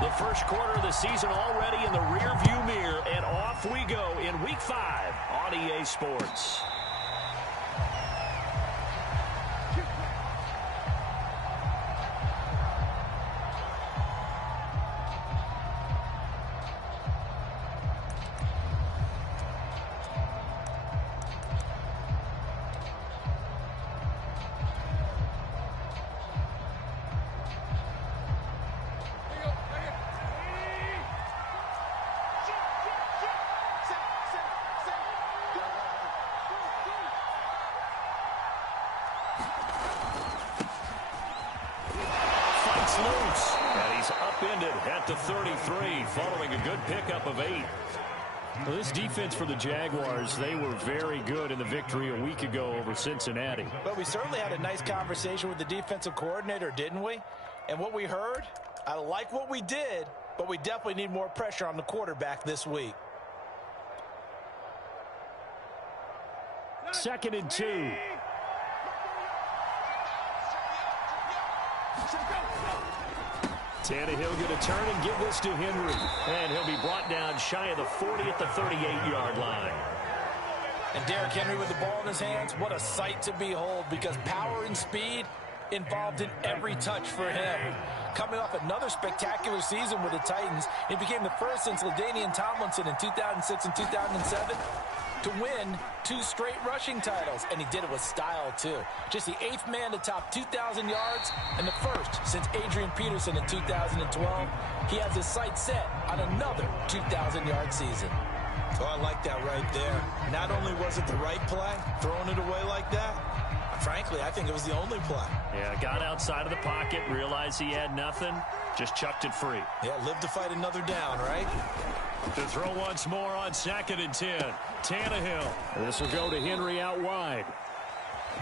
The first quarter of the season already in the rearview mirror, and off we go in Week 5 on EA Sports. Loose, and he's upended at the 33 following a good pickup of 8. Well, this defense for the Jaguars, they were very good in the victory a week ago over Cincinnati. But we certainly had a nice conversation with the defensive coordinator, didn't we? And what we heard, I like what we did, but we definitely need more pressure on the quarterback this week. 2nd and 2. Tannehill going to turn and give this to Henry. And he'll be brought down shy of the 40 at the 38-yard line. And Derrick Henry with the ball in his hands, what a sight to behold, because power and speed involved in every touch for him. Coming off another spectacular season with the Titans, he became the first since LaDainian Tomlinson in 2006 and 2007 to win 2 straight rushing titles, and he did it with style too. Just the 8th man to top 2,000 yards and the first since Adrian Peterson in 2012. He has his sights set on another 2,000-yard season. Oh, I like that right there. Not only was it the right play, throwing it away like that, frankly, I think it was the only play. Yeah, got outside of the pocket, realized he had nothing, just chucked it free. Yeah, live to fight another down, right? To throw once more on 2nd and 10. Tannehill. This will go to Henry out wide.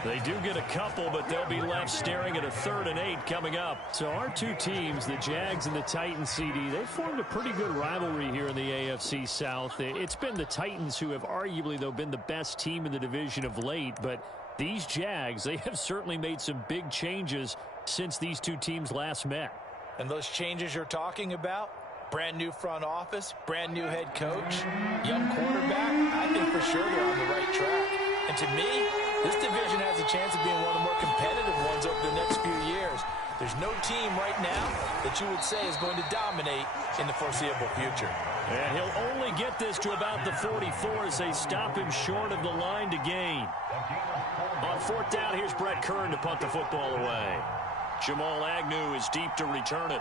They do get a couple, but they'll be left staring at a 3rd and 8 coming up. So our two teams, the Jags and the Titans, CD, they formed a pretty good rivalry here in the AFC South. It's been the Titans who have arguably, though, been the best team in the division of late, but these Jags, they have certainly made some big changes since these two teams last met. And those changes you're talking about? Brand new front office, brand new head coach, young quarterback. I think for sure they're on the right track. And to me, this division has a chance of being one of the more competitive ones over the next few years. There's no team right now that you would say is going to dominate in the foreseeable future. And he'll only get this to about the 44 as they stop him short of the line to gain. On 4th down, here's Brett Kern to punt the football away. Jamal Agnew is deep to return it.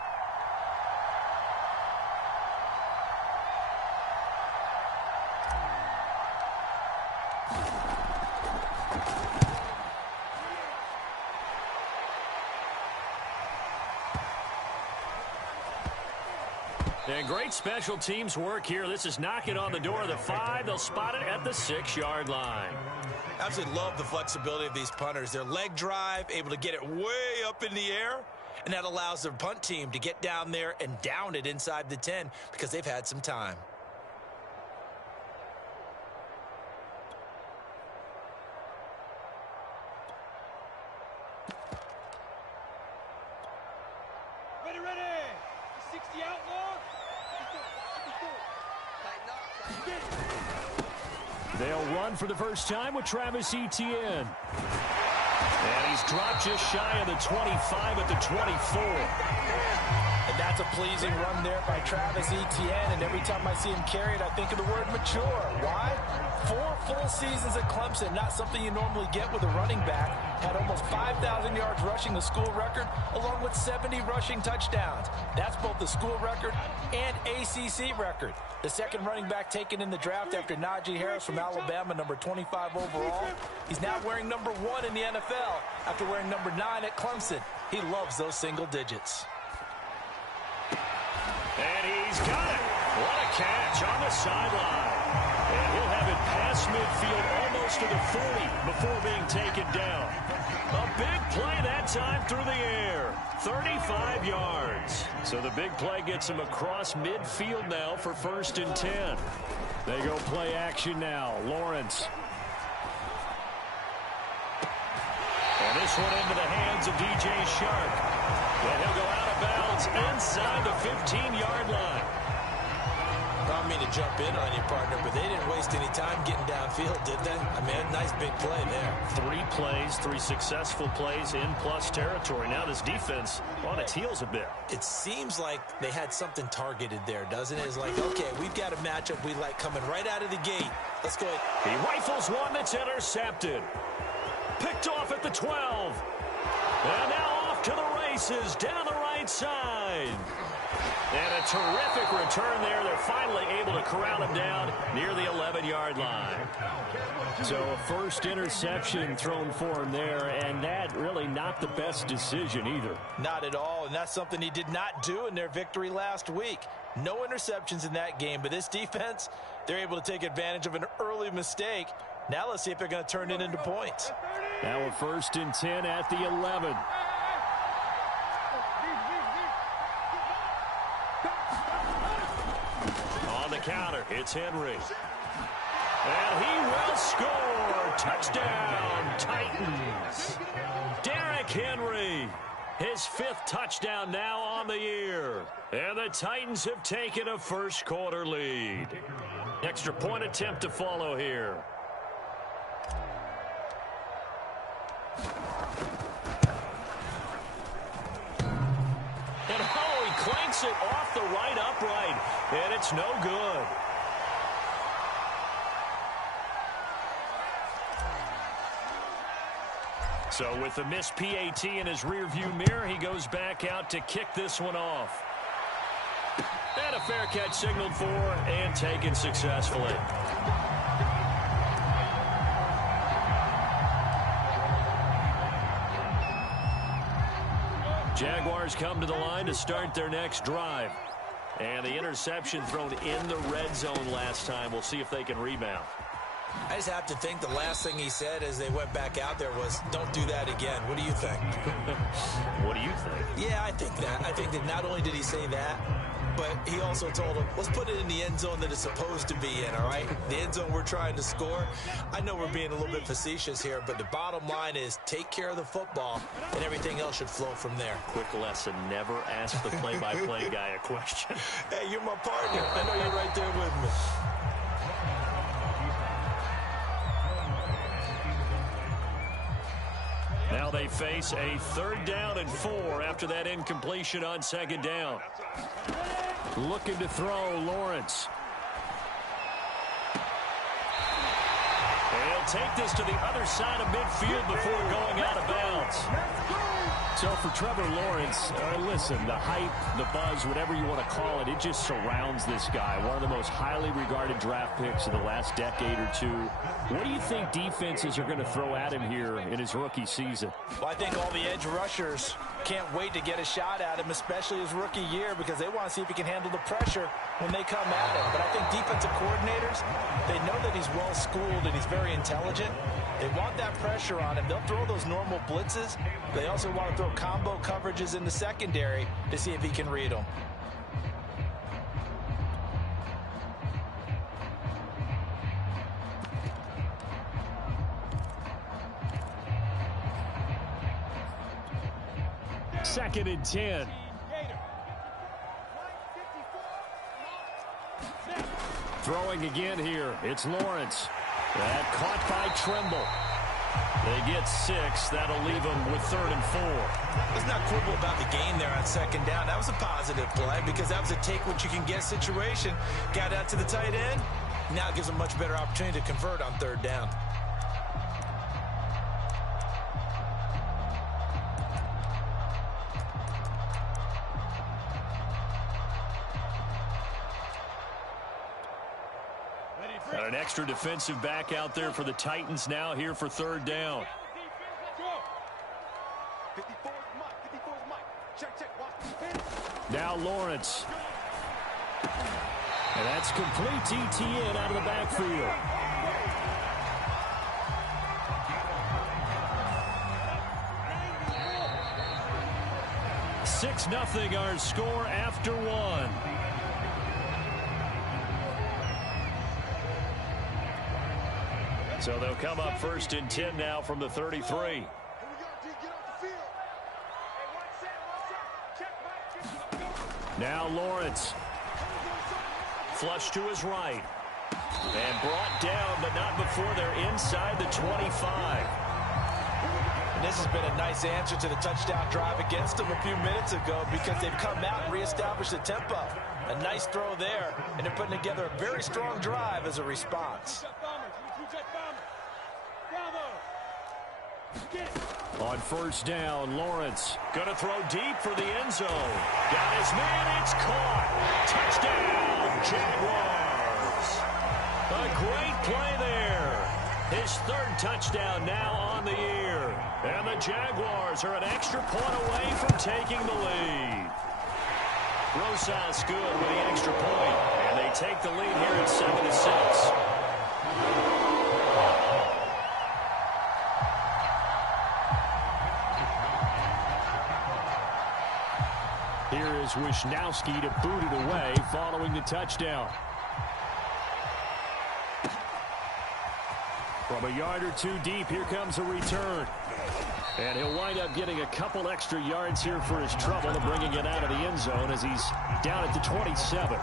And great special teams work here. This is knocking on the door of the 5. They'll spot it at the 6-yard line. Absolutely love the flexibility of these punters. Their leg drive, able to get it way up in the air, and that allows their punt team to get down there and down it inside the 10 because they've had some time. Ready. 60 outlaw. They'll run for the first time with Travis Etienne. And he's dropped just shy of the 25 at the 24. And that's a pleasing run there by Travis Etienne. And every time I see him carry it, I think of the word mature. Why? 4 full seasons at Clemson, not something you normally get with a running back. Had almost 5,000 yards rushing, the school record, along with 70 rushing touchdowns. That's both the school record and ACC record. The second running back taken in the draft after Najee Harris from Alabama, number 25 overall. He's now wearing number 1 in the NFL after wearing number 9 at Clemson. He loves those single digits. And he's got it. What a catch on the sideline. And he'll have it past midfield almost to the 40 before being taken down. A big play that time through the air. 35 yards. So the big play gets him across midfield now for 1st and 10. They go play action now. Lawrence. And this one into the hands of DJ Shark. And he'll go out of bounds is inside the 15-yard line. I don't mean to jump in on you, partner, but they didn't waste any time getting downfield, did they? I mean, a nice big play there. 3 plays, 3 successful plays in plus territory. Now this defense on its heels a bit. It seems like they had something targeted there, doesn't it? It's like, okay, we've got a matchup we like coming right out of the gate. Let's go ahead. He rifles one that's intercepted. Picked off at the 12. And now off to the races down the right side. And a terrific return there. They're finally able to corral him down near the 11-yard line. So a first interception thrown for him there, and that really not the best decision either. Not at all, and that's something he did not do in their victory last week. No interceptions in that game, but this defense, they're able to take advantage of an early mistake. Now let's see if they're going to turn it into points. Now a 1st and 10 at the 11. On the counter, it's Henry. And he will score. Touchdown, Titans. Derrick Henry, his 5th touchdown now on the year. And the Titans have taken a first-quarter lead. Extra point attempt to follow here. And he clanks it off the right upright, and it's no good. So with the missed PAT in his rearview mirror, he goes back out to kick this one off. And a fair catch signaled for and taken successfully. Jaguars come to the line to start their next drive. And the interception thrown in the red zone last time. We'll see if they can rebound. I just have to think the last thing he said as they went back out there was, don't do that again. What do you think? What do you think? Yeah, I think that. I think that not only did he say that, but he also told him, let's put it in the end zone that it's supposed to be in, all right? The end zone we're trying to score. I know we're being a little bit facetious here, but the bottom line is take care of the football, and everything else should flow from there. Quick lesson, never ask the play-by-play guy a question. Hey, you're my partner. I know you're right there with me. Now they face a 3rd down and 4 after that incompletion on 2nd down. Looking to throw, Lawrence. He'll take this to the other side of midfield before going out of bounds. So for Trevor Lawrence, listen, the hype, the buzz, whatever you want to call it, it just surrounds this guy. One of the most highly regarded draft picks of the last decade or two. What do you think defenses are going to throw at him here in his rookie season? Well, I think all the edge rushers can't wait to get a shot at him, especially his rookie year, because they want to see if he can handle the pressure when they come at him. But I think defensive coordinators, they know that he's well-schooled and he's very intelligent. They want that pressure on him. They'll throw those normal blitzes. They also want to throw combo coverages in the secondary to see if he can read them. Second and 10. Throwing again here. It's Lawrence. That caught by Trimble. They get 6. That'll leave them with 3rd and 4. Let's not quibble about the gain there on 2nd down. That was a positive play because that was a take-what-you-can-get situation. Got out to the tight end. Now it gives them a much better opportunity to convert on 3rd down. Got an extra defensive back out there for the Titans now here for 3rd down. Now Lawrence. And that's complete ETN out of the backfield. Six 0 our score after 1. So they'll come up 1st and 10 now from the 33. Now Lawrence. Flush to his right. And brought down, but not before they're inside the 25. And this has been a nice answer to the touchdown drive against them a few minutes ago because they've come out and reestablished the tempo. A nice throw there, and they're putting together a very strong drive as a response. On first down, Lawrence. Going to throw deep for the end zone. Got his man, it's caught. Touchdown, Jaguars. A great play there. His third touchdown now on the year. And the Jaguars are an extra point away from taking the lead. Rosas good with the extra point. And they take the lead here at 7-6. Here is Wisnowski to boot it away following the touchdown. From a yard or two deep, here comes a return. And he'll wind up getting a couple extra yards here for his trouble and bringing it out of the end zone as he's down at the 27.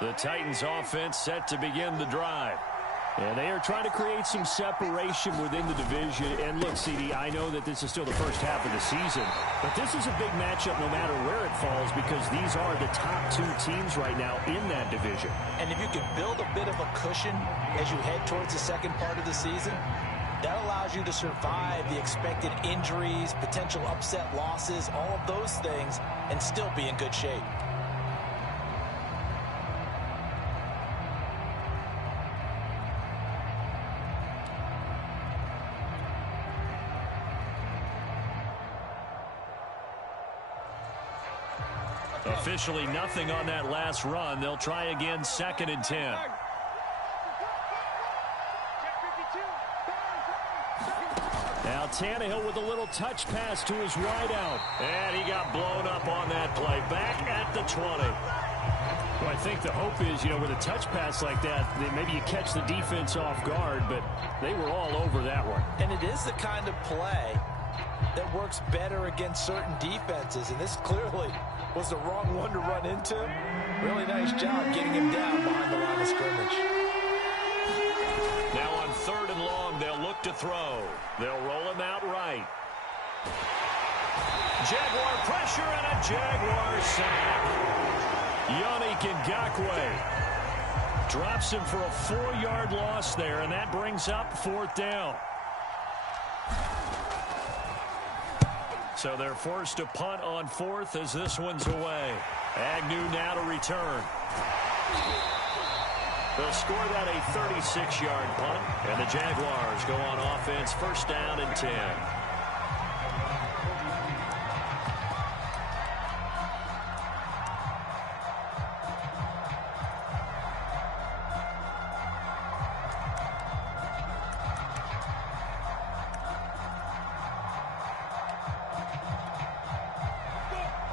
The Titans offense set to begin the drive. And they are trying to create some separation within the division. And look, CD, I know that this is still the first half of the season, but this is a big matchup no matter where it falls because these are the top two teams right now in that division. And if you can build a bit of a cushion as you head towards the second part of the season, that allows you to survive the expected injuries, potential upset losses, all of those things, and still be in good shape. Officially nothing on that last run. They'll try again, 2nd and 10. Now Tannehill with a little touch pass to his wideout. And he got blown up on that play. Back at the 20. Well, I think the hope is, with a touch pass like that, that maybe you catch the defense off guard, but they were all over that one. And it is the kind of play that works better against certain defenses, and this clearly was the wrong one to run into. Really nice job getting him down behind the line of scrimmage. Now on 3rd and long, they'll look to throw. They'll roll him out right. Jaguar pressure and a Jaguar sack. Yannick Ngakoue drops him for a 4-yard loss there, and that brings up 4th down. So they're forced to punt on 4th as this one's away. Agnew now to return. They'll score that a 36-yard punt, and the Jaguars go on offense, 1st down and 10.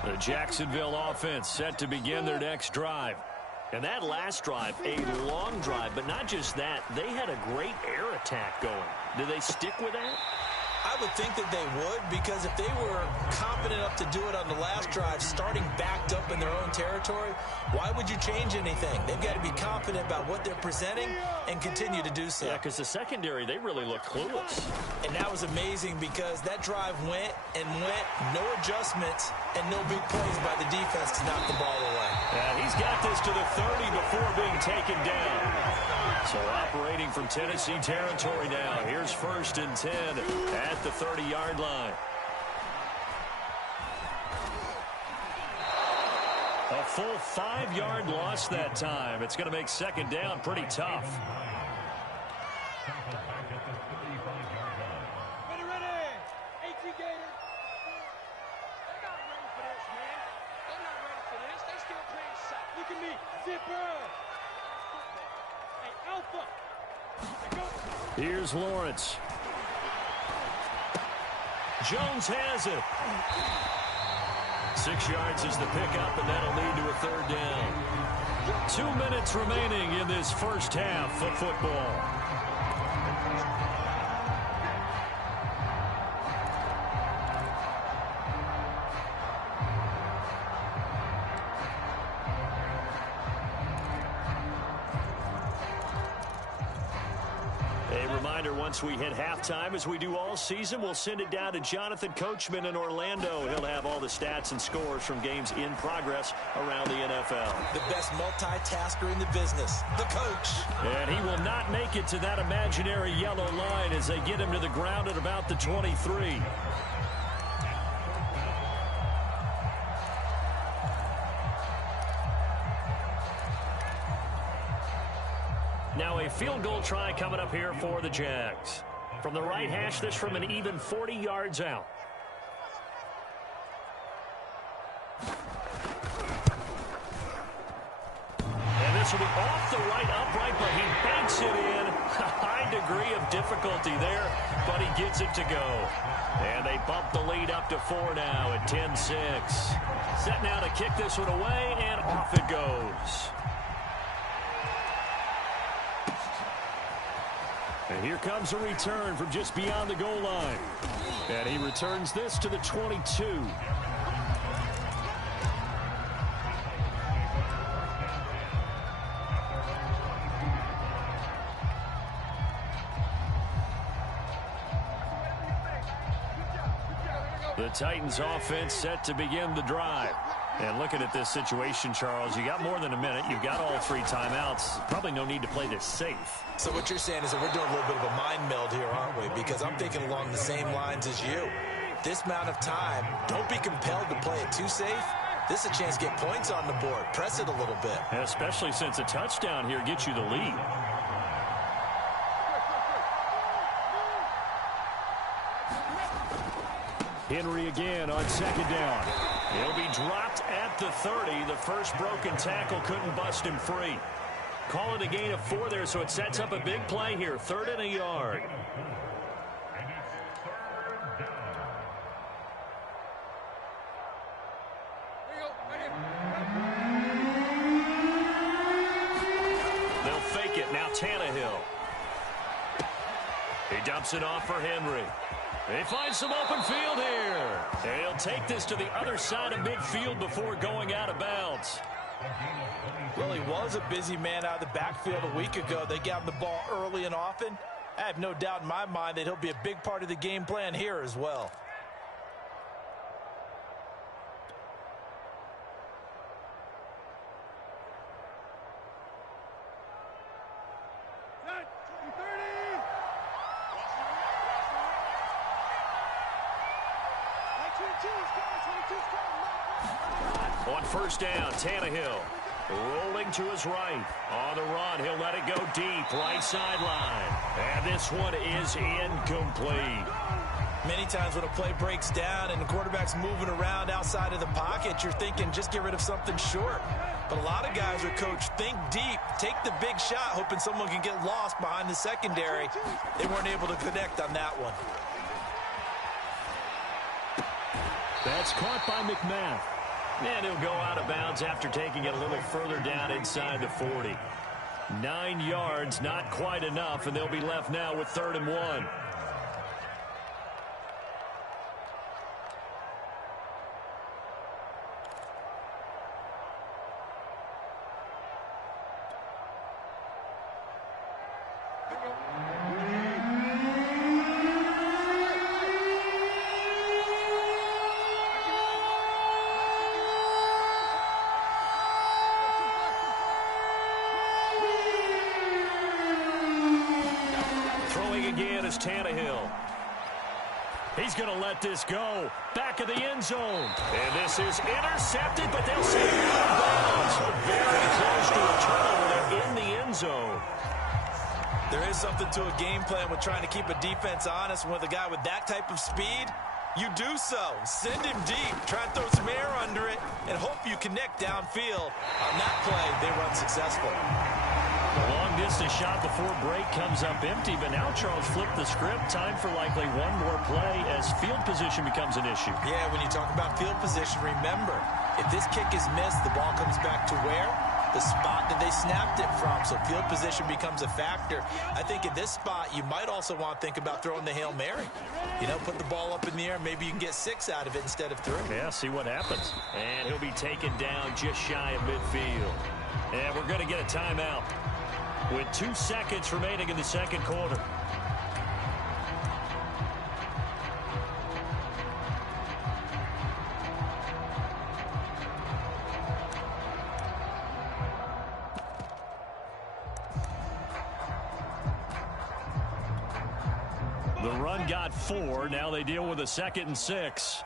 The Jacksonville offense set to begin their next drive. And that last drive, a long drive, but not just that, they had a great air attack going. Do they stick with that? I would think that they would, because if they were confident enough to do it on the last drive, starting backed up in their own territory, why would you change anything? They've got to be confident about what they're presenting and continue to do so. Yeah, because the secondary, they really look clueless. And that was amazing because that drive went and went, no adjustments, and no big plays by the defense to knock the ball away. And he's got this to the 30 before being taken down. So operating from Tennessee territory now. Here's 1st and 10 at the 30-yard line. A full 5-yard loss that time. It's going to make 2nd down pretty tough. Ready. 18 Gators. They're not ready for this, man. They're not ready for this. They still playing sack. Look at me. Zipper. Hey, Alpha. Here's Lawrence. Jones has it. 6 yards is the pickup, and that'll lead to a 3rd down. 2 minutes remaining in this first half of football. A reminder, once we hit halftime, as we do all season, we'll send it down to Jonathan Coachman in Orlando. He'll have all the stats and scores from games in progress around the NFL. The best multitasker in the business, the coach. And he will not make it to that imaginary yellow line as they get him to the ground at about the 23. Now a field goal try coming up here for the Jags. From the right hash, this from an even 40 yards out. And this will be off the right upright, but he banks it in. A high degree of difficulty there, but he gets it to go. And they bump the lead up to 4 now at 10-6. Set now to kick this one away, and off it goes. And here comes a return from just beyond the goal line. And he returns this to the 22. The Titans offense set to begin the drive. And looking at this situation, Charles, you got more than a minute. You've got all 3 timeouts. Probably no need to play this safe. So what you're saying is that we're doing a little bit of a mind meld here, aren't we? Because I'm thinking along the same lines as you. This amount of time, don't be compelled to play it too safe. This is a chance to get points on the board. Press it a little bit. Especially since a touchdown here gets you the lead. Henry again on second down. He'll be dropped at the 30. The first broken tackle couldn't bust him free. Call it a gain of 4 there, so it sets up a big play here. 3rd and a yard. They'll fake it. Now Tannehill. He dumps it off for Henry. They find some open field here. And he'll take this to the other side of midfield before going out of bounds. Well, he was a busy man out of the backfield a week ago. They got him the ball early and often. I have no doubt in my mind that he'll be a big part of the game plan here as well. On first down, Tannehill rolling to his right. On the run, he'll let it go deep, right sideline. And this one is incomplete. Many times when a play breaks down and the quarterback's moving around outside of the pocket, you're thinking just get rid of something short. But a lot of guys are coached, think deep, take the big shot, hoping someone can get lost behind the secondary. They weren't able to connect on that one. That's caught by McMath. And he'll go out of bounds after taking it a little further down inside the 40. 9 yards, not quite enough, and they'll be left now with 3rd and 1. Tannehill. He's going to let this go. Back of the end zone. And this is intercepted, but they'll say out of bounds. Very close to a turnover there in the end zone. There is something to a game plan with trying to keep a defense honest. With a guy with that type of speed, you do so. Send him deep. Try and throw some air under it and hope you connect downfield. On that play, they run successful. The long-distance shot before break comes up empty, but now Charles flipped the script. Time for likely one more play as field position becomes an issue. Yeah, when you talk about field position, remember, if this kick is missed, the ball comes back to where? The spot that they snapped it from, so field position becomes a factor. I think in this spot, you might also want to think about throwing the Hail Mary. You know, put the ball up in the air, maybe you can get 6 out of it instead of 3. Yeah, see what happens. And he'll be taken down just shy of midfield. And we're going to get a timeout. with 2 seconds remaining in the second quarter. The run got 4. Now they deal with a 2nd and 6.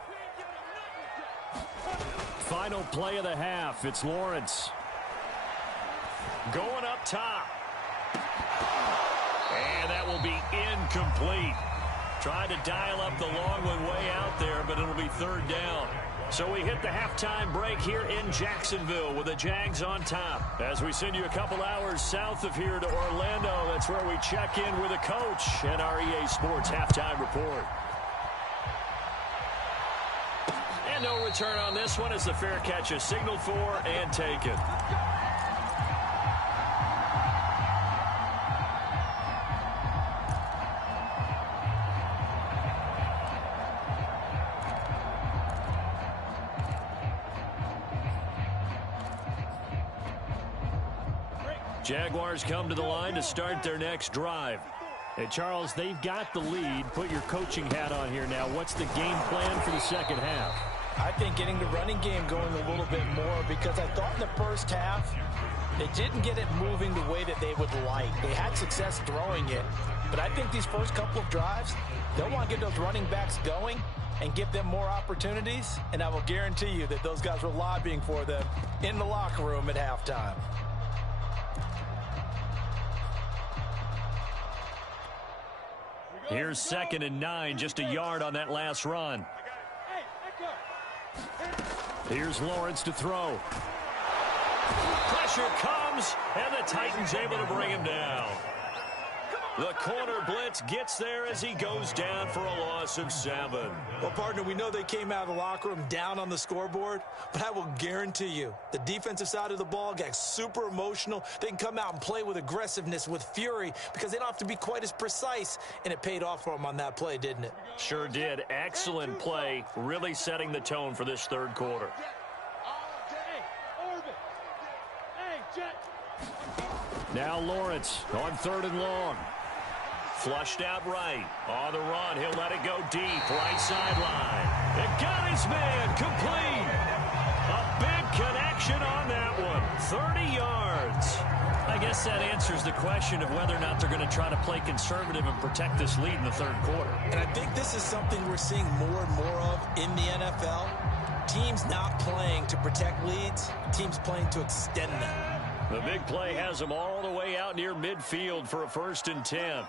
Final play of the half. It's Lawrence. Going up top. And that will be incomplete. Tried to dial up the long one way out there, but it'll be 3rd down. So we hit the halftime break here in Jacksonville with the Jags on top. As we send you a couple hours south of here to Orlando, that's where we check in with the coach and our EA Sports halftime report. And no return on this one as the fair catch is signaled for and taken. Jaguars come to the line to start their next drive. Hey, Charles, they've got the lead. Put your coaching hat on here now. What's the game plan for the second half? I think getting the running game going a little bit more, because I thought in the first half they didn't get it moving the way that they would like. They had success throwing it, but I think these first couple of drives, they'll want to get those running backs going and give them more opportunities, and I will guarantee you that those guys were lobbying for them in the locker room at halftime. Here's 2nd and 9, just a yard on that last run. Here's Lawrence to throw. Pressure comes, and the Titans able to bring him down. The corner blitz gets there as he goes down for a loss of 7. Well, partner, we know they came out of the locker room down on the scoreboard, but I will guarantee you the defensive side of the ball got super emotional. They can come out and play with aggressiveness, with fury, because they don't have to be quite as precise, and it paid off for them on that play, didn't it? Sure did. Excellent play, really setting the tone for this 3rd quarter. Now Lawrence on 3rd and long. Flushed out right. On the run, he'll let it go deep. Right sideline. It got his man complete. A big connection on that one. 30 yards. I guess that answers the question of whether or not they're going to try to play conservative and protect this lead in the 3rd quarter. And I think this is something we're seeing more and more of in the NFL. Teams not playing to protect leads, teams playing to extend them. The big play has them all the way out near midfield for a 1st and 10.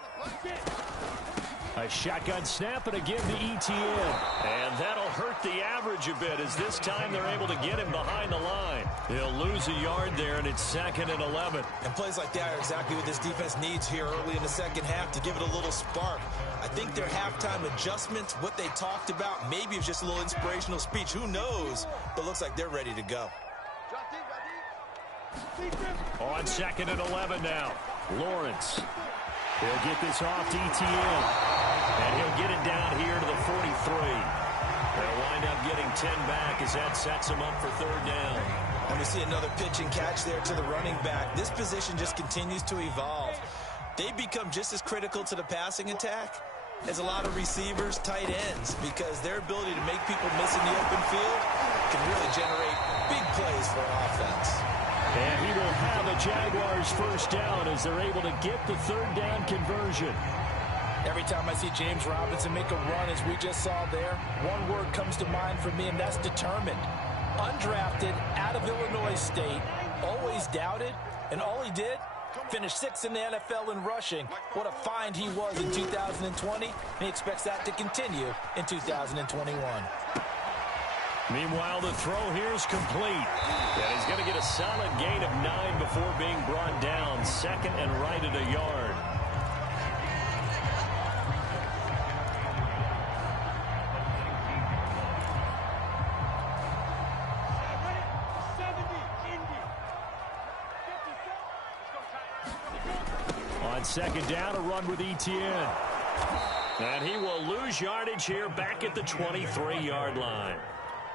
A shotgun snap, and again to ETN. And that'll hurt the average a bit, as this time they're able to get him behind the line. He'll lose a yard there, and it's 2nd and 11. And plays like that are exactly what this defense needs here early in the second half to give it a little spark. I think their halftime adjustments, what they talked about, maybe it's just a little inspirational speech. Who knows? But looks like they're ready to go. On 2nd and 11 now. Lawrence. He'll get this off to ETN. And he'll get it down here to the 43. They'll wind up getting 10 back as that sets him up for 3rd down. And we see another pitch and catch there to the running back. This position just continues to evolve. They become just as critical to the passing attack as a lot of receivers, tight ends, because their ability to make people miss in the open field can really generate big plays for an offense. And he will have a Jaguars 1st down as they're able to get the 3rd down conversion. Every time I see James Robinson make a run, as we just saw there, one word comes to mind for me, and that's determined. Undrafted, out of Illinois State, always doubted, and all he did, finished 6th in the NFL in rushing. What a find he was in 2020, and he expects that to continue in 2021. Meanwhile, the throw here is complete. And he's going to get a solid gain of 9 before being brought down. 2nd and right at a yard. On 2nd down, a run with ETN. And he will lose yardage here back at the 23-yard line.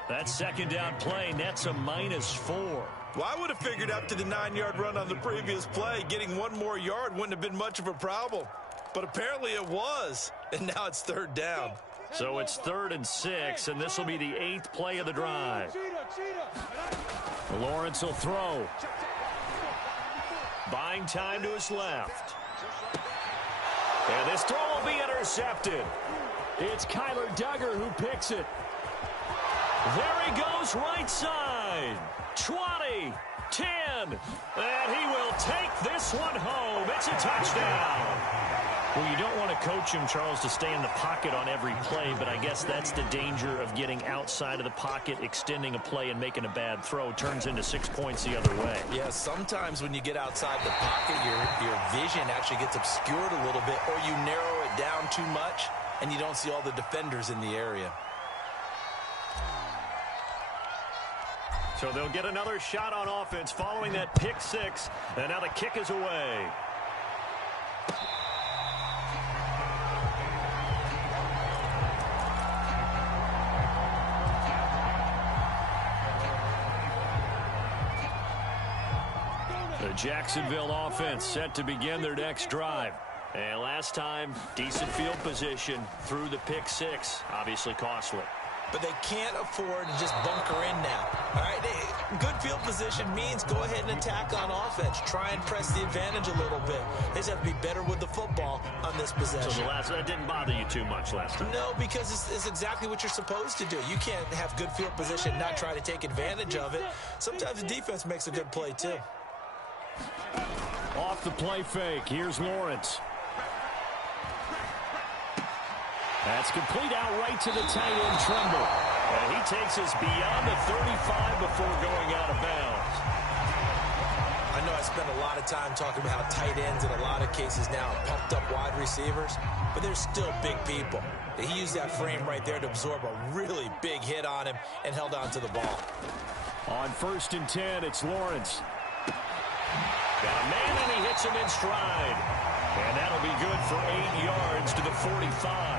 That 2nd down play nets a -4. Well, I would have figured after the 9-yard run on the previous play, getting one more yard wouldn't have been much of a problem. But apparently it was, and now it's 3rd down. So it's 3rd and 6, and this will be the 8th play of the drive. Lawrence will throw. Buying time to his left. And this throw will be intercepted. It's Kyler Duggar who picks it. There he goes, right side. 20, 10, and he will take this one home. It's a touchdown. Well, you don't want to coach him, Charles, to stay in the pocket on every play, but I guess that's the danger of getting outside of the pocket, extending a play, and making a bad throw. Turns into 6 points the other way. Yeah, sometimes when you get outside the pocket, your vision actually gets obscured a little bit, or you narrow it down too much, and you don't see all the defenders in the area. So they'll get another shot on offense following that pick 6, and now the kick is away. The Jacksonville offense set to begin their next drive. And last time, decent field position through the pick 6, obviously costly. But they can't afford to just bunker in now. All right, good field position means go ahead and attack on offense. Try and press the advantage a little bit. They just have to be better with the football on this possession. So that didn't bother you too much last time? No, because it's exactly what you're supposed to do. You can't have good field position and not try to take advantage of it. Sometimes the defense makes a good play, too. Off the play fake, here's Lawrence. That's complete out right to the tight end, Tremble. And he takes us beyond the 35 before going out of bounds. I know I spent a lot of time talking about how tight ends in a lot of cases now are pumped up wide receivers, but they're still big people. He used that frame right there to absorb a really big hit on him and held on to the ball. On 1st and 10, it's Lawrence. Got a man, and he hits him in stride. And that'll be good for 8 yards to the 45.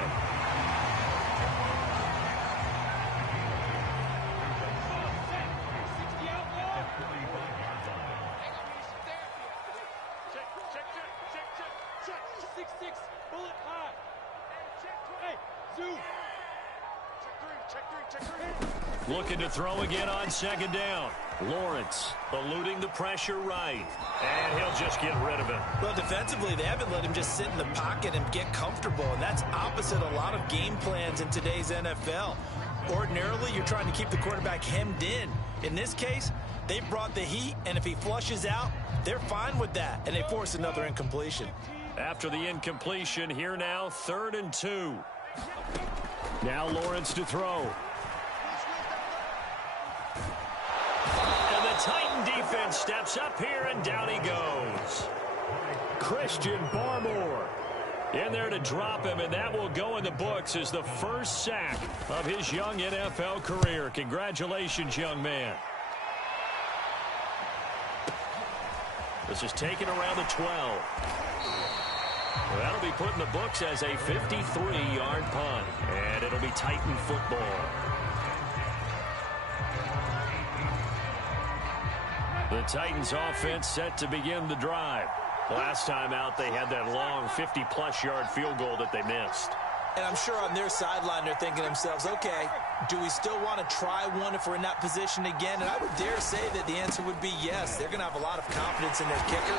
Looking to throw again on 2nd down. Lawrence eluding the pressure right. And he'll just get rid of it. Well, defensively, they haven't let him just sit in the pocket and get comfortable. And that's opposite a lot of game plans in today's NFL. Ordinarily, you're trying to keep the quarterback hemmed in. In this case, they brought the heat, and if he flushes out, they're fine with that. And they force another incompletion. After the incompletion, here now, 3rd and 2. Now Lawrence to throw. And the Titan defense steps up here, and down he goes. Christian Barmore in there to drop him, and that will go in the books as the first sack of his young NFL career. Congratulations, young man. This is taken around the 12. Well, that'll be put in the books as a 53-yard punt, and it'll be Titan football. The Titans offense set to begin the drive. Last time out, they had that long 50-plus yard field goal that they missed. And I'm sure on their sideline, they're thinking to themselves, okay, do we still want to try one if we're in that position again? And I would dare say that the answer would be yes. They're going to have a lot of confidence in their kicker.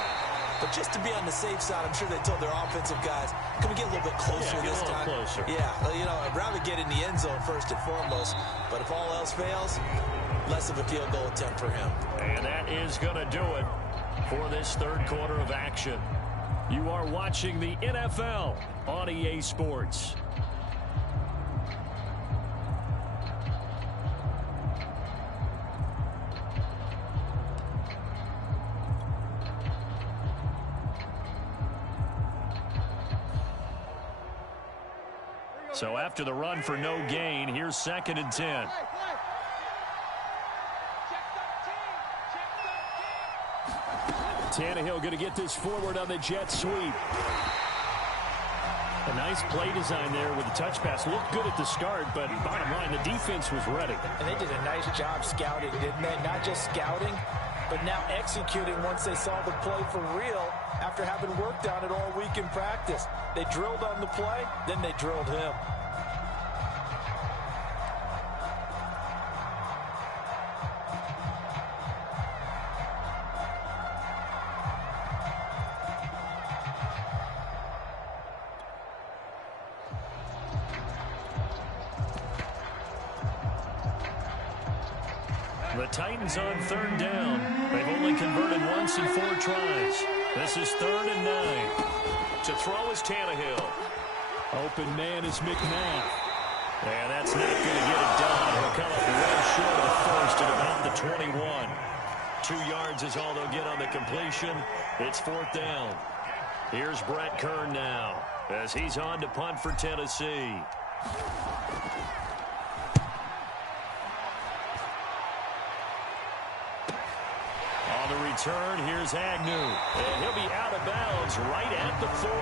But just to be on the safe side, I'm sure they told their offensive guys, can we get a little bit closer this time? Closer. Yeah, you know, I'd rather get in the end zone first and foremost. But if all else fails, less of a field goal attempt for him. And that is going to do it for this 3rd quarter of action. You are watching the NFL on EA Sports. So after the run for no gain, here's 2nd and 10. Tannehill going to get this forward on the jet sweep. A nice play design there with the touch pass. Looked good at the start, but bottom line, the defense was ready. And they did a nice job scouting, didn't they? Not just scouting, but now executing once they saw the play for real after having worked on it all week in practice. They drilled on the play, then they drilled him. The Titans on third down. They've only converted once in 4 tries. This is 3rd and 9. To throw is Tannehill. Open man is McNabb. And that's not going to get it done. He'll come up well short of the first at about the 21. 2 yards is all they'll get on the completion. It's 4th down. Here's Brett Kern now as he's on to punt for Tennessee. On the return, here's Agnew. And he'll be out of bounds right at the 40.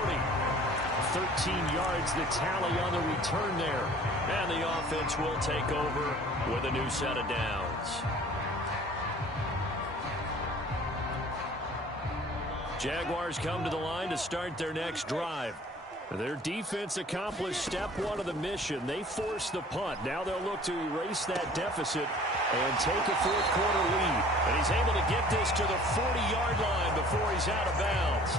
13 yards the tally on the return there. And the offense will take over with a new set of downs. Jaguars come to the line to start their next drive. Their defense accomplished step 1 of the mission. They forced the punt. Now they'll look to erase that deficit and take a 4th quarter lead. And he's able to get this to the 40-yard line before he's out of bounds.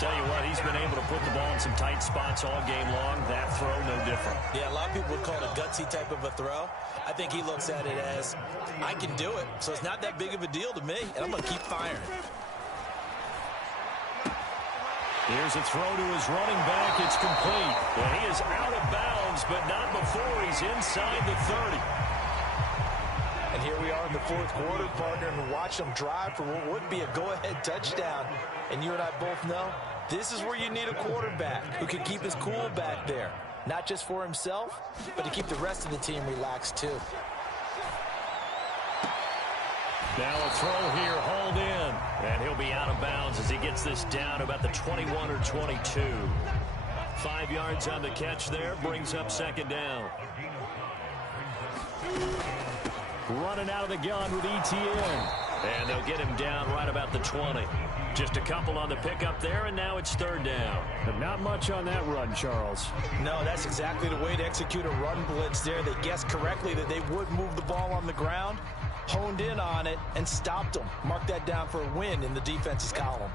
Tell you what, he's been able to put the ball in some tight spots all game long. That throw, no different. Yeah, a lot of people would call it a gutsy type of a throw. I think he looks at it as, I can do it, so it's not that big of a deal to me, and I'm going to keep firing. Here's a throw to his running back. It's complete. Well, he is out of bounds, but not before he's inside the 30. And here we are in the 4th quarter, partner, and watch them drive for what would be a go-ahead touchdown. And you and I both know this is where you need a quarterback who can keep his cool back there. Not just for himself, but to keep the rest of the team relaxed too. Now a throw here, hauled in. And he'll be out of bounds as he gets this down about the 21 or 22. 5 yards on the catch there, brings up 2nd down. Running out of the gun with ETN. And they'll get him down right about the 20. Just a couple on the pickup there, and now it's 3rd down. But not much on that run, Charles. No, that's exactly the way to execute a run blitz there. They guessed correctly that they would move the ball on the ground, honed in on it, and stopped them. Mark that down for a win in the defense's column.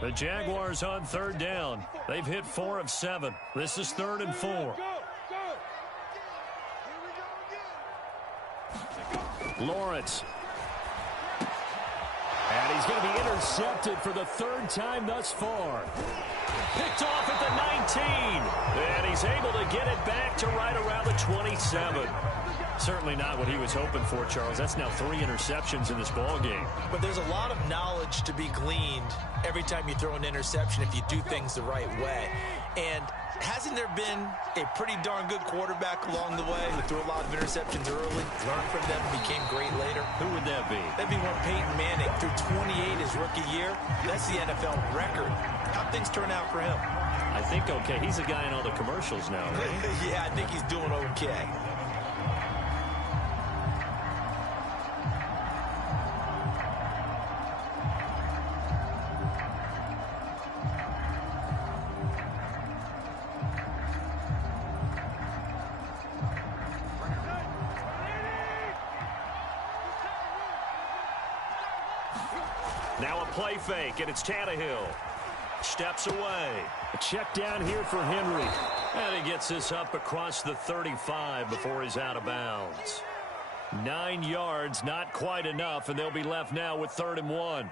The Jaguars on 3rd down. They've hit 4 of 7. This is 3rd and 4. Lawrence. And he's going to be intercepted for the 3rd time thus far. Picked off at the 19. And he's able to get it back to right around the 27. Certainly not what he was hoping for, Charles. That's now 3 interceptions in this ball game. But there's a lot of knowledge to be gleaned every time you throw an interception if you do things the right way. And hasn't there been a pretty darn good quarterback along the way who threw a lot of interceptions early, learned from them, became great later? Who would that be? That'd be one Peyton Manning. Threw 28 his rookie year. That's the NFL record. How'd things turn out for him? I think okay. He's a guy in all the commercials now, right? Yeah, I think he's doing okay. Now a play fake, and it's Tannehill. Steps away. A check down here for Henry. And he gets this up across the 35 before he's out of bounds. 9 yards, not quite enough, and they'll be left now with 3rd and 1.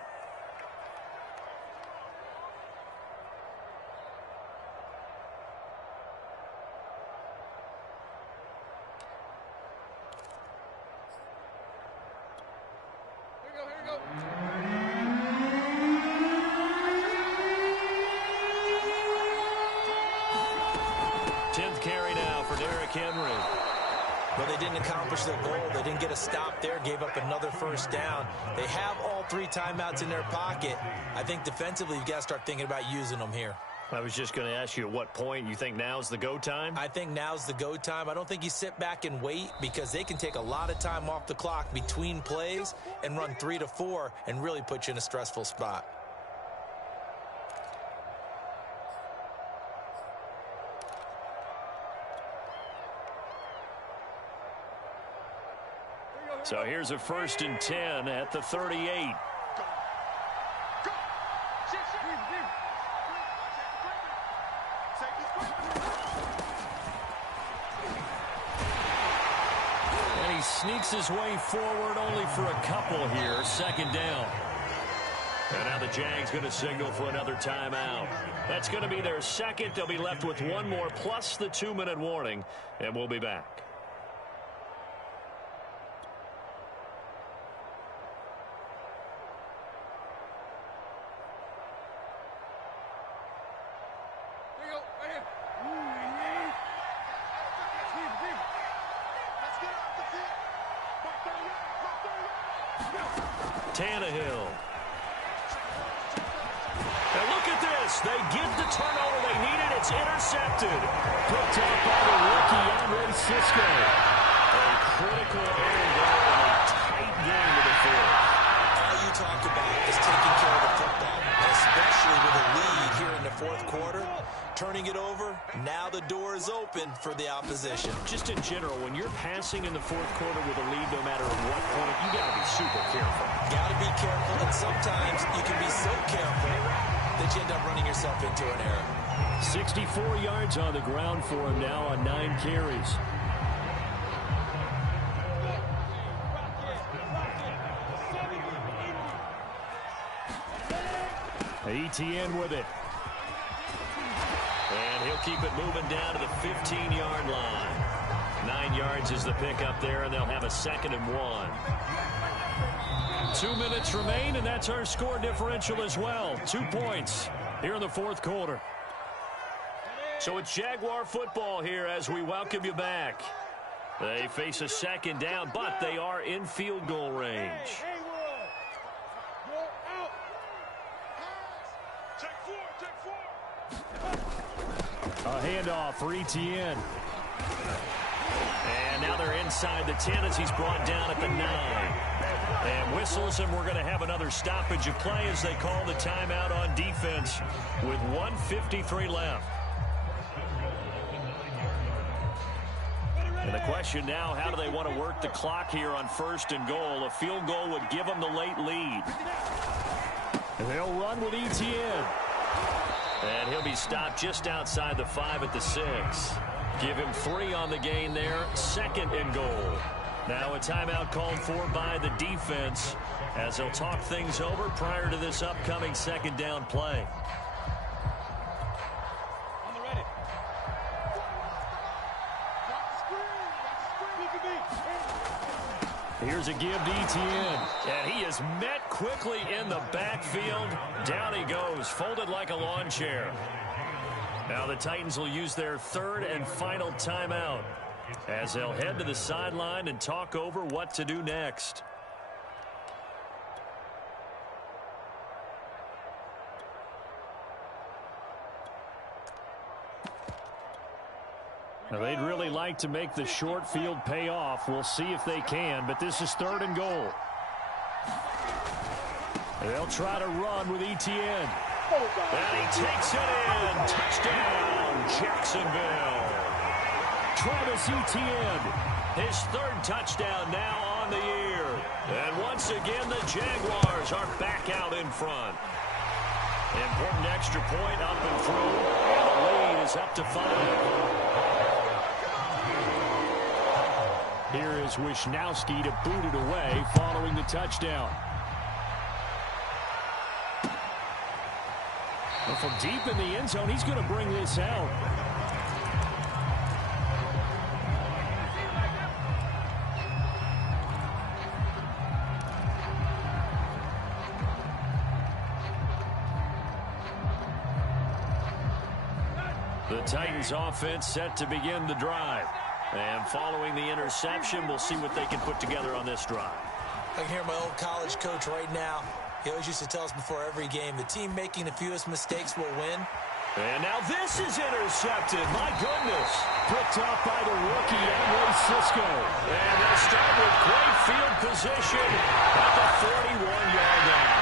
Their goal. They didn't get a stop there, gave up another 1st down. They have all 3 timeouts in their pocket. I think defensively you've got to start thinking about using them here. I was just going to ask you at what point you think now's the go time? I think now's the go time. I don't think you sit back and wait because they can take a lot of time off the clock between plays and run 3 to 4 and really put you in a stressful spot. So here's a 1st and 10 at the 38. And he sneaks his way forward only for a couple here. 2nd down. And now the Jags going to signal for another timeout. That's going to be their 2nd. They'll be left with 1 more plus the 2-minute warning. And we'll be back. Tannehill. And look at this. They get the turnover they needed. It's intercepted. Picked up by the rookie, Andre Cisco. A critical error there in a tight game to the fourth. All you talk about is taking care of the football, especially with a lead here in the 4th quarter. Turning it over, now the door is open for the opposition. Just in general, when you're passing in the 4th quarter with a lead, no matter at what point, you got to be super careful. Got to be careful, and sometimes you can be so careful that you end up running yourself into an error. 64 yards on the ground for him now on 9 carries. ETN with it. And he'll keep it moving down to the 15-yard line. 9 yards is the pickup there, and they'll have a 2nd and 1. 2 minutes remain, and that's our score differential as well. 2 points here in the 4th quarter. So it's Jaguar football here as we welcome you back. They face a 2nd down, but they are in field goal range. A handoff for ETN. And now they're inside the 10 as he's brought down at the 9. And whistles, and we're going to have another stoppage of play as they call the timeout on defense with 1:53 left. And the question now, how do they want to work the clock here on 1st and goal? A field goal would give them the late lead. And they'll run with ETN. And he'll be stopped just outside the 5 at the 6. Give him 3 on the gain there. 2nd and goal. Now a timeout called for by the defense as they'll talk things over prior to this upcoming 2nd down play. Here's a give to ETN. And he is met quickly in the backfield. Down he goes, folded like a lawn chair. Now the Titans will use their 3rd and final timeout as they'll head to the sideline and talk over what to do next. Now they'd really like to make the short field pay off. We'll see if they can, but this is 3rd and goal. They'll try to run with ETN. And he takes it in. Touchdown, Jacksonville. Travis Etienne, his 3rd touchdown now on the year. And once again, the Jaguars are back out in front. Important extra point up and through. And the lead is up to 5. Here is Wishnowski to boot it away following the touchdown. And from deep in the end zone, he's going to bring this out. The Titans offense set to begin the drive. And following the interception, we'll see what they can put together on this drive. I can hear my old college coach right now. He always used to tell us before every game, the team making the fewest mistakes will win. And now this is intercepted. My goodness. Picked up by the rookie, Emily Cisco. And they'll start with great field position at the 41-yard line.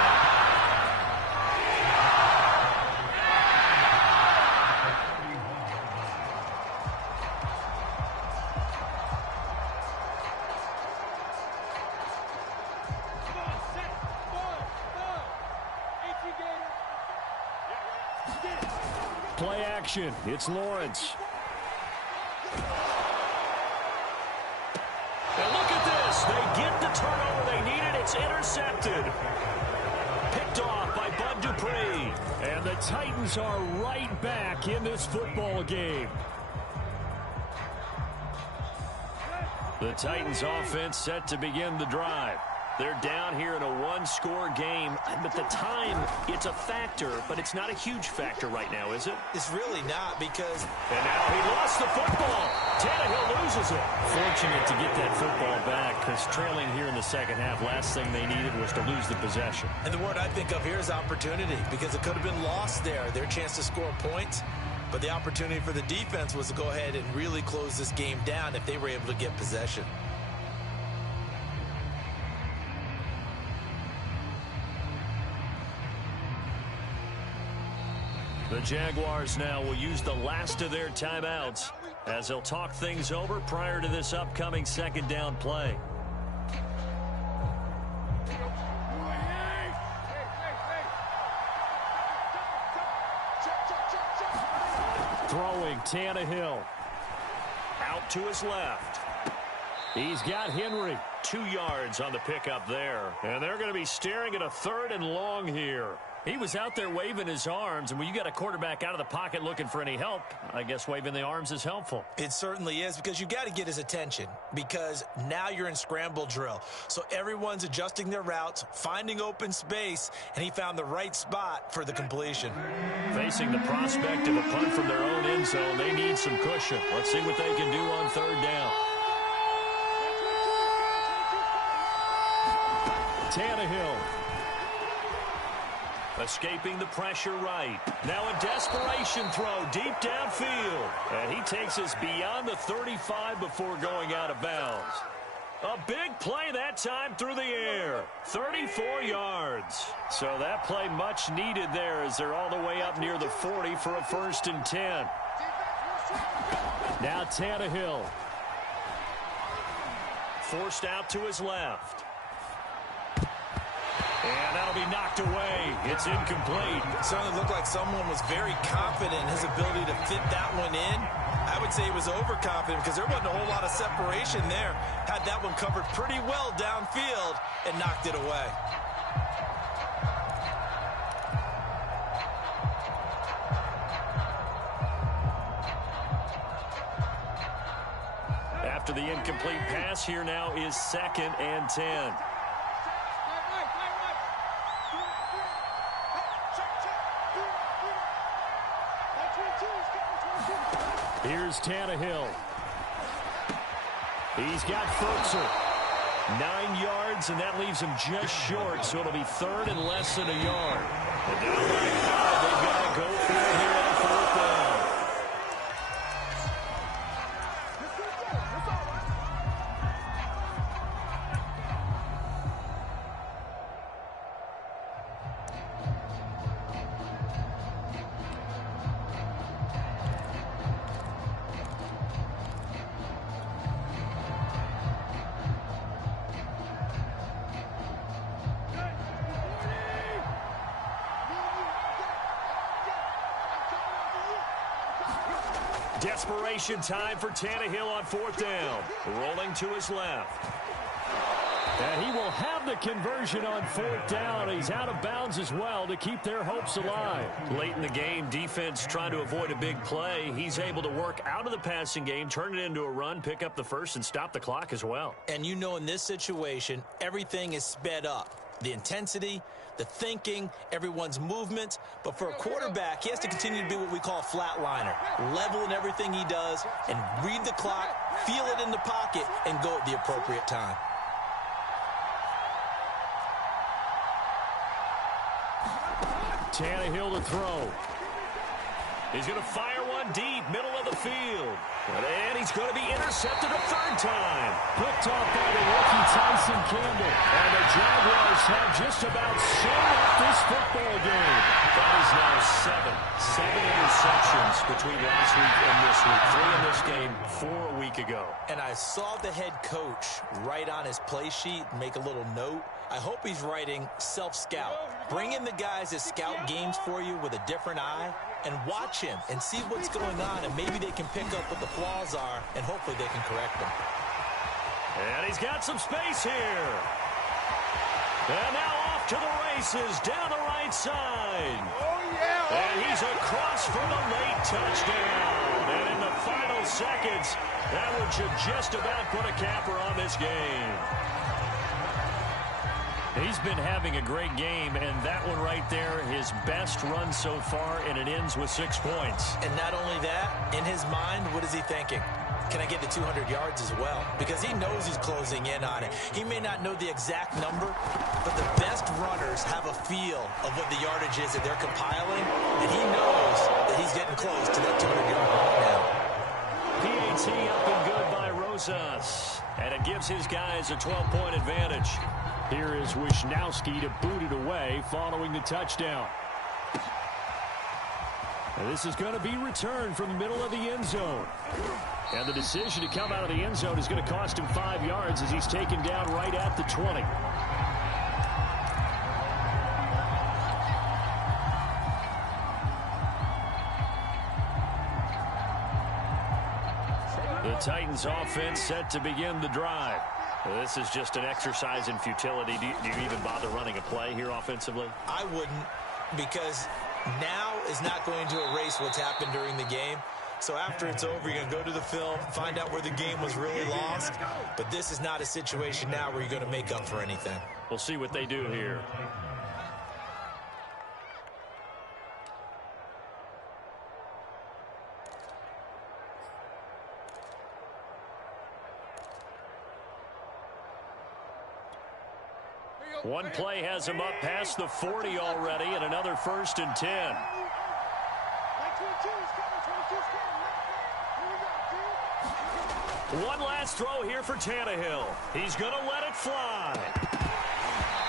Play action. It's Lawrence. And look at this. They get the turnover they needed. It's intercepted. Picked off by Bud Dupree. And the Titans are right back in this football game. The Titans offense set to begin the drive. They're down here in a one-score game. But the time, it's a factor, but it's not a huge factor right now, is it? It's really not because... And now he lost the football. Tannehill loses it. Fortunate to get that football back because trailing here in the second half, last thing they needed was to lose the possession. And the word I think of here is opportunity because it could have been lost there. Their chance to score points. But the opportunity for the defense was to go ahead and really close this game down if they were able to get possession. The Jaguars now will use the last of their timeouts as they'll talk things over prior to this upcoming second down play. Throwing Tannehill. Out to his left. He's got Henry. 2 yards on the pickup there. And they're going to be staring at a 3rd and long here. He was out there waving his arms, and when you got a quarterback out of the pocket looking for any help, I guess waving the arms is helpful. It certainly is because you got to get his attention because now you're in scramble drill. So everyone's adjusting their routes, finding open space, and he found the right spot for the completion. Facing the prospect of a punt from their own end zone, they need some cushion. Let's see what they can do on 3rd down. Tannehill. Escaping the pressure right. Now a desperation throw deep downfield. And he takes us beyond the 35 before going out of bounds. A big play that time through the air. 34 yards. So that play much needed there as they're all the way up near the 40 for a 1st and 10. Now Tannehill. Forced out to his left. And that'll be knocked away. It's incomplete. It certainly looked like someone was very confident in his ability to fit that one in. I would say he was overconfident because there wasn't a whole lot of separation there. Had that one covered pretty well downfield and knocked it away. After the incomplete pass, here now is 2nd and 10. Here's Tannehill. He's got Furtzer. 9 yards, and that leaves him just short, so it'll be 3rd and less than a yard. And down by 5, they've got to go for it here on 4th down. Desperation time for Tannehill on 4th down. Rolling to his left. And he will have the conversion on 4th down. He's out of bounds as well to keep their hopes alive. Late in the game, defense trying to avoid a big play. He's able to work out of the passing game, turn it into a run, pick up the 1st, and stop the clock as well. And you know in this situation, everything is sped up. The intensity, the thinking, everyone's movement. But for a quarterback, he has to continue to be what we call a flatliner. Level in everything he does and read the clock, feel it in the pocket, and go at the appropriate time. Tannehill to throw. He's going to fire one deep, middle of the field. And he's going to be intercepted a third time. Picked off by the rookie Tyson Campbell. And the Jaguars have just about sewn up this football game. That is now seven interceptions between last week and this week. 3 in this game, 4 a week ago. And I saw the head coach write on his play sheet, make a little note. I hope he's writing self-scout. Bring in the guys that scout games for you with a different eye and watch him and see what's going on, and maybe they can pick up what the flaws are, and hopefully they can correct them. And he's got some space here. And now off to the races down the right side. And he's across for the late touchdown. And in the final seconds, that one should just about put a capper on this game. He's been having a great game, and that one right there, his best run so far, and it ends with 6 points. And not only that, in his mind, what is he thinking? Can I get to 200 yards as well? Because he knows he's closing in on it. He may not know the exact number, but the best runners have a feel of what the yardage is that they're compiling, and he knows that he's getting close to that 200-yard mark now. PAT up and good by Rosas, and it gives his guys a 12-point advantage. Here is Wisnowski to boot it away following the touchdown. And this is going to be returned from the middle of the end zone. And the decision to come out of the end zone is going to cost him 5 yards as he's taken down right at the 20. The Titans offense set to begin the drive. This is just an exercise in futility. Do you even bother running a play here offensively? I wouldn't, because now is not going to erase what's happened during the game. So after it's over, you're going to go to the film, find out where the game was really lost. But this is not a situation now where you're going to make up for anything. We'll see what they do here. One play has him up past the 40 already, and another 1st and 10. One last throw here for Tannehill. He's going to let it fly.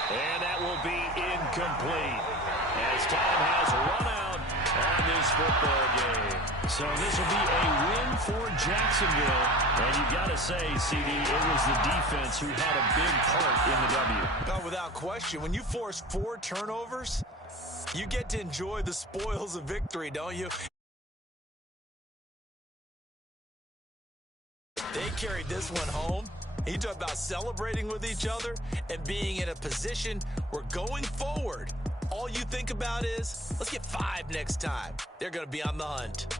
And that will be incomplete as time has run out on this football game. So this will be a win for Jacksonville. And you've got to say, CD, it was the defense who had a big part in the W. No, without question. When you force 4 turnovers, you get to enjoy the spoils of victory, don't you? They carried this one home. You talk about celebrating with each other and being in a position where going forward, all you think about is, let's get 5 next time. They're going to be on the hunt.